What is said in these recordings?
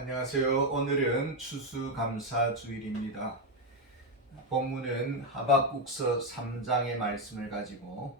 안녕하세요. 오늘은 추수감사주일입니다. 본문은 하박국서 3장의 말씀을 가지고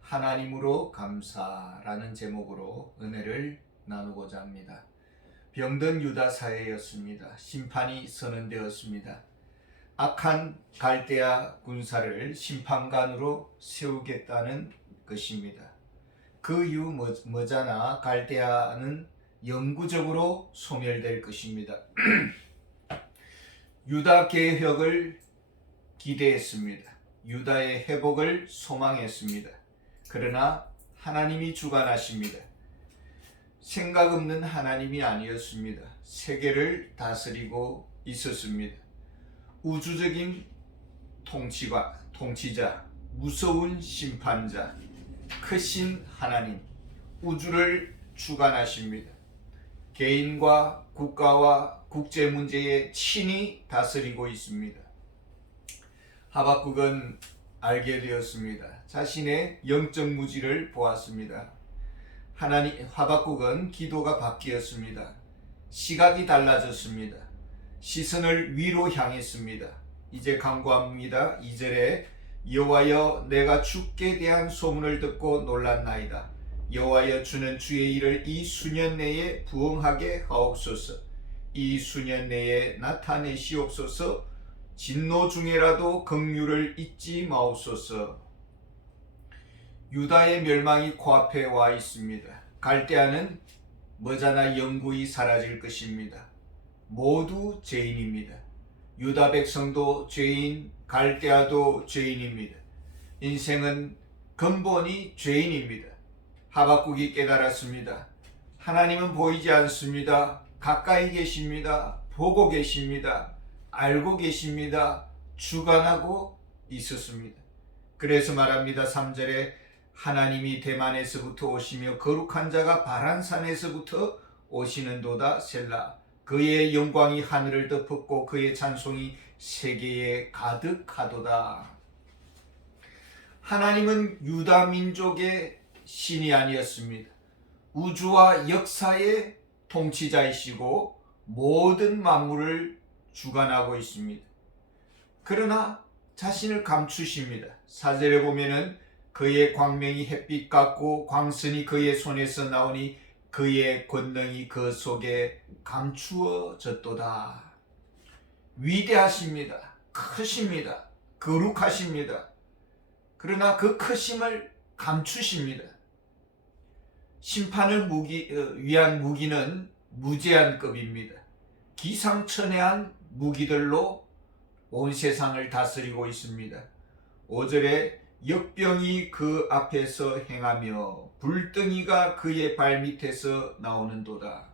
하나님으로 감사라는 제목으로 은혜를 나누고자 합니다. 병든 유다 사회였습니다. 심판이 선언되었습니다. 악한 갈대아 군사를 심판관으로 세우겠다는 것입니다. 그 이후 머자나 갈대아는 영구적으로 소멸될 것입니다. 유다 개혁을 기대했습니다. 유다의 회복을 소망했습니다. 그러나 하나님이 주관하십니다. 생각 없는 하나님이 아니었습니다. 세계를 다스리고 있었습니다. 우주적인 통치자, 무서운 심판자, 크신 하나님, 우주를 주관하십니다. 개인과 국가와 국제 문제에 친히 다스리고 있습니다. 하박국은 알게 되었습니다. 자신의 영적 무지를 보았습니다. 하박국은 기도가 바뀌었습니다. 시각이 달라졌습니다. 시선을 위로 향했습니다. 이제 간구합니다. 2절에 여호와여, 내가 주께 대한 소문을 듣고 놀랐나이다. 여호와여, 주는 주의 일을 이 수년 내에 부응하게 하옵소서. 이 수년 내에 나타내시옵소서. 진노 중에라도 긍휼을 잊지 마옵소서. 유다의 멸망이 코앞에 와 있습니다. 갈대아는 머자나 영구히 사라질 것입니다. 모두 죄인입니다. 유다 백성도 죄인, 갈대아도 죄인입니다. 인생은 근본이 죄인입니다. 하박국이 깨달았습니다. 하나님은 보이지 않습니다. 가까이 계십니다. 보고 계십니다. 알고 계십니다. 주관하고 있었습니다. 그래서 말합니다. 3절에 하나님이 대만에서부터 오시며 거룩한 자가 바란산에서부터 오시는도다. 셀라. 그의 영광이 하늘을 덮었고 그의 찬송이 세계에 가득하도다. 하나님은 유다 민족의 신이 아니었습니다. 우주와 역사의 통치자이시고 모든 만물을 주관하고 있습니다. 그러나 자신을 감추십니다. 4절에 보면은 그의 광명이 햇빛 같고 광선이 그의 손에서 나오니 그의 권능이 그 속에 감추어졌도다. 위대하십니다. 크십니다. 거룩하십니다. 그러나 그 크심을 감추십니다. 심판을 위한 무기는 무제한급입니다. 기상천외한 무기들로 온 세상을 다스리고 있습니다. 5절에 역병이 그 앞에서 행하며 불덩이가 그의 발밑에서 나오는도다.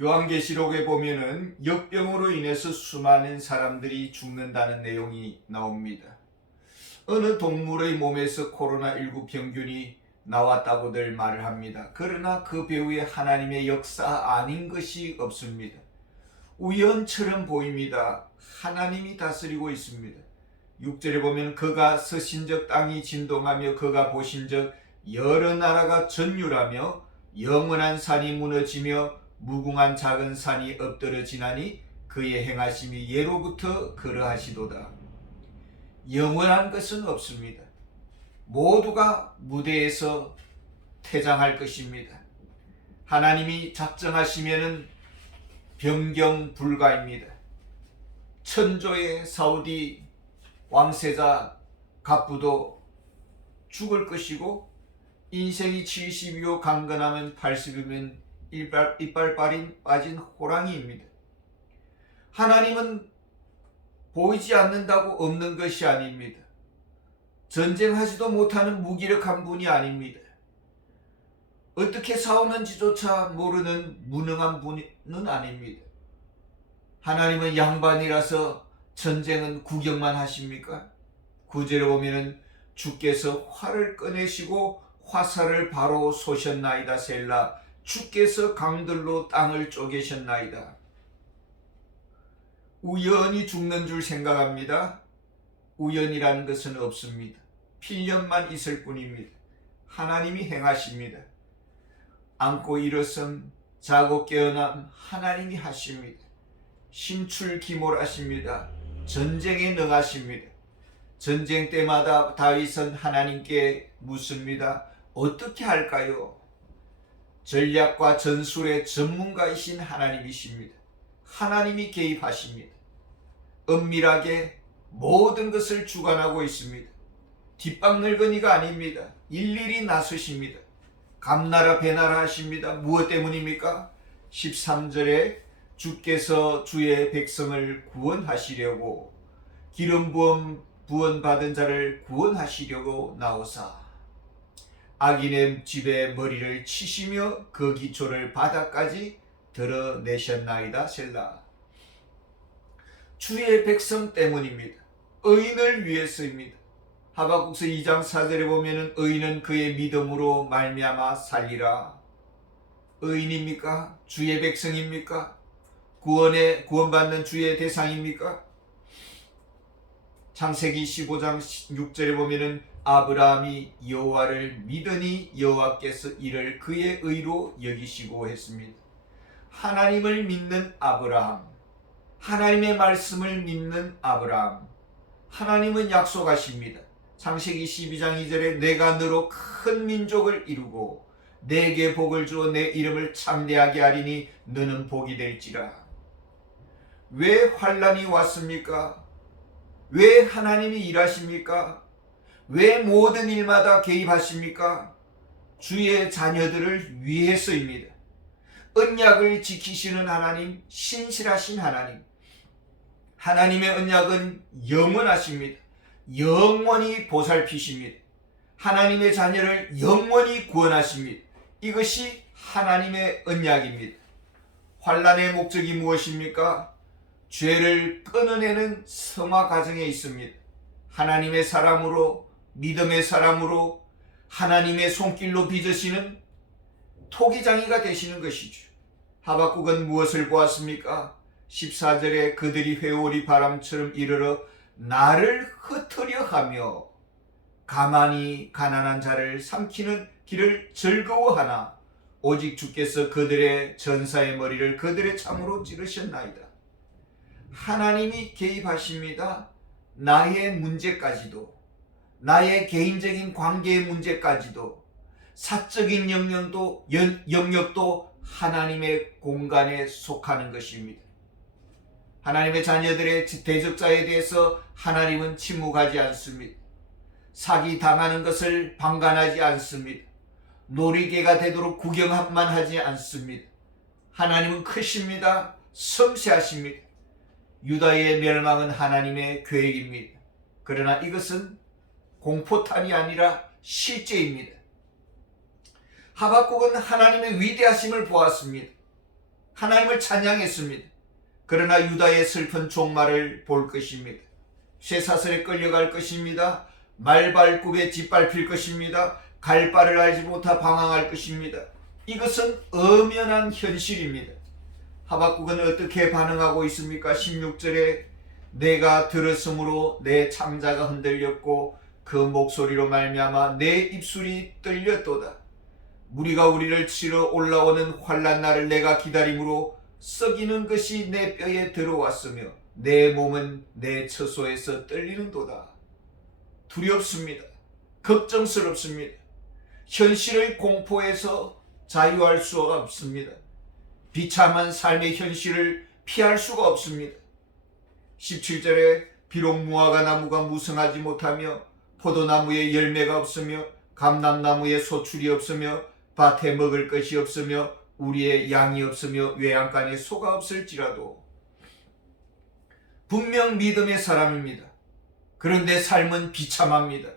요한계시록에 보면은 역병으로 인해서 수많은 사람들이 죽는다는 내용이 나옵니다. 어느 동물의 몸에서 코로나19 병균이 나왔다고들 말을 합니다. 그러나 그 배후에 하나님의 역사 아닌 것이 없습니다. 우연처럼 보입니다. 하나님이 다스리고 있습니다. 6절에 보면 그가 서신적 땅이 진동하며 그가 보신적 여러 나라가 전율하며 영원한 산이 무너지며 무궁한 작은 산이 엎드러지나니 그의 행하심이 예로부터 그러하시도다. 영원한 것은 없습니다. 모두가 무대에서 퇴장할 것입니다. 하나님이 작정하시면은 변경 불가입니다. 천조의 사우디 왕세자 갑부도 죽을 것이고 인생이 70이요 강건하면 80이면 이빨 빠진 호랑이입니다. 하나님은 보이지 않는다고 없는 것이 아닙니다. 전쟁하지도 못하는 무기력한 분이 아닙니다. 어떻게 싸우는지조차 모르는 무능한 분은 아닙니다. 하나님은 양반이라서 전쟁은 구경만 하십니까? 9절에 보면은 주께서 활을 꺼내시고 화살을 바로 쏘셨나이다. 셀라. 주께서 강들로 땅을 쪼개셨나이다. 우연히 죽는 줄 생각합니다. 우연이라는 것은 없습니다. 필연만 있을 뿐입니다. 하나님이 행하십니다. 안고 일어선 자고 깨어남 하나님이 하십니다. 신출기몰하십니다. 전쟁에 능하십니다. 전쟁 때마다 다윗은 하나님께 묻습니다. 어떻게 할까요? 전략과 전술의 전문가이신 하나님이십니다. 하나님이 개입하십니다. 은밀하게 모든 것을 주관하고 있습니다. 뒷방늙은이가 아닙니다. 일일이 나서십니다. 감나라 배나라 하십니다. 무엇 때문입니까? 13절에 주께서 주의 백성을 구원하시려고 기름 부은 받은 자를 구원하시려고 나오사 악인의 집에 머리를 치시며 그 기초를 바닥까지 드러내셨나이다. 셀라. 주의 백성 때문입니다. 의인을 위해서입니다. 하박국서 2장 4절에 보면은 의인은 그의 믿음으로 말미암아 살리라. 의인입니까? 주의 백성입니까? 구원받는 주의 대상입니까? 창세기 15장 6절에 보면은 아브라함이 여호와를 믿으니 여호와께서 이를 그의 의로 여기시고 했습니다. 하나님을 믿는 아브라함, 하나님의 말씀을 믿는 아브라함, 하나님은 약속하십니다. 창세기 12장 2절에 내가 너로 큰 민족을 이루고 내게 복을 주어 내 이름을 창대하게 하리니 너는 복이 될지라. 왜 환난이 왔습니까? 왜 하나님이 일하십니까? 왜 모든 일마다 개입하십니까? 주의 자녀들을 위해서입니다. 언약을 지키시는 하나님, 신실하신 하나님. 하나님의 언약은 영원하십니다. 영원히 보살피십니다. 하나님의 자녀를 영원히 구원하십니다. 이것이 하나님의 언약입니다. 환난의 목적이 무엇입니까? 죄를 끊어내는 성화 과정에 있습니다. 하나님의 사람으로, 믿음의 사람으로 하나님의 손길로 빚으시는 토기장이가 되시는 것이죠. 하박국은 무엇을 보았습니까? 14절에 그들이 회오리 바람처럼 이르러 나를 흩으려 하며 가만히 가난한 자를 삼키는 길을 즐거워하나 오직 주께서 그들의 전사의 머리를 그들의 참으로 찌르셨나이다. 하나님이 개입하십니다. 나의 문제까지도, 나의 개인적인 관계의 문제까지도, 사적인 영역도 하나님의 공간에 속하는 것입니다. 하나님의 자녀들의 대적자에 대해서 하나님은 침묵하지 않습니다. 사기 당하는 것을 방관하지 않습니다. 놀이개가 되도록 구경만 하지 않습니다. 하나님은 크십니다. 섬세하십니다. 유다의 멸망은 하나님의 계획입니다. 그러나 이것은 공포탄이 아니라 실제입니다. 하박국은 하나님의 위대하심을 보았습니다. 하나님을 찬양했습니다. 그러나 유다의 슬픈 종말을 볼 것입니다. 쇠사슬에 끌려갈 것입니다. 말발굽에 짓밟힐 것입니다. 갈 바를 알지 못하 방황할 것입니다. 이것은 엄연한 현실입니다. 하박국은 어떻게 반응하고 있습니까? 16절에 내가 들었으므로 내 창자가 흔들렸고 그 목소리로 말미암아 내 입술이 떨렸도다. 무리가 우리를 치러 올라오는 환난 날을 내가 기다림으로 썩이는 것이 내 뼈에 들어왔으며 내 몸은 내 처소에서 떨리는도다. 두렵습니다. 걱정스럽습니다. 현실의 공포에서 자유할 수가 없습니다. 비참한 삶의 현실을 피할 수가 없습니다. 17절에 비록 무화과 나무가 무성하지 못하며 포도나무에 열매가 없으며 감람나무에 소출이 없으며 밭에 먹을 것이 없으며 우리의 양이 없으며 외양간에 소가 없을지라도 분명 믿음의 사람입니다. 그런데 삶은 비참합니다.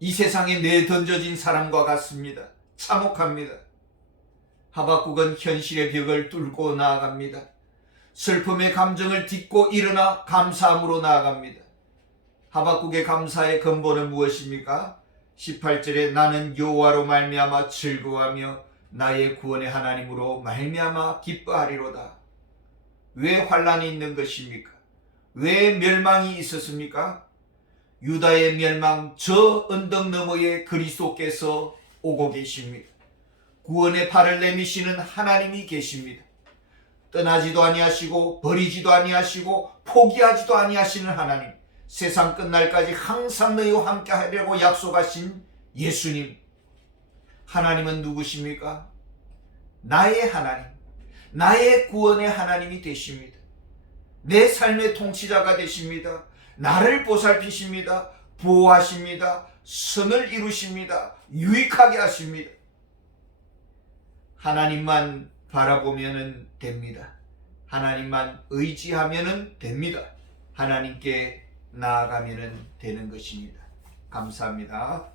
이 세상에 내던져진 사람과 같습니다. 참혹합니다. 하박국은 현실의 벽을 뚫고 나아갑니다. 슬픔의 감정을 딛고 일어나 감사함으로 나아갑니다. 하박국의 감사의 근본은 무엇입니까? 18절에 나는 여호와로 말미암아 즐거워하며 나의 구원의 하나님으로 말미암아 기뻐하리로다. 왜 환난이 있는 것입니까? 왜 멸망이 있었습니까? 유다의 멸망, 저 언덕 너머에 그리스도께서 오고 계십니다. 구원의 팔을 내미시는 하나님이 계십니다. 떠나지도 아니하시고 버리지도 아니하시고 포기하지도 아니하시는 하나님, 세상 끝날까지 항상 너희와 함께 하려고 약속하신 예수님. 하나님은 누구십니까? 나의 하나님, 나의 구원의 하나님이 되십니다. 내 삶의 통치자가 되십니다. 나를 보살피십니다. 보호하십니다. 선을 이루십니다. 유익하게 하십니다. 하나님만 바라보면 됩니다. 하나님만 의지하면 됩니다. 하나님께 나아가면 되는 것입니다. 감사합니다.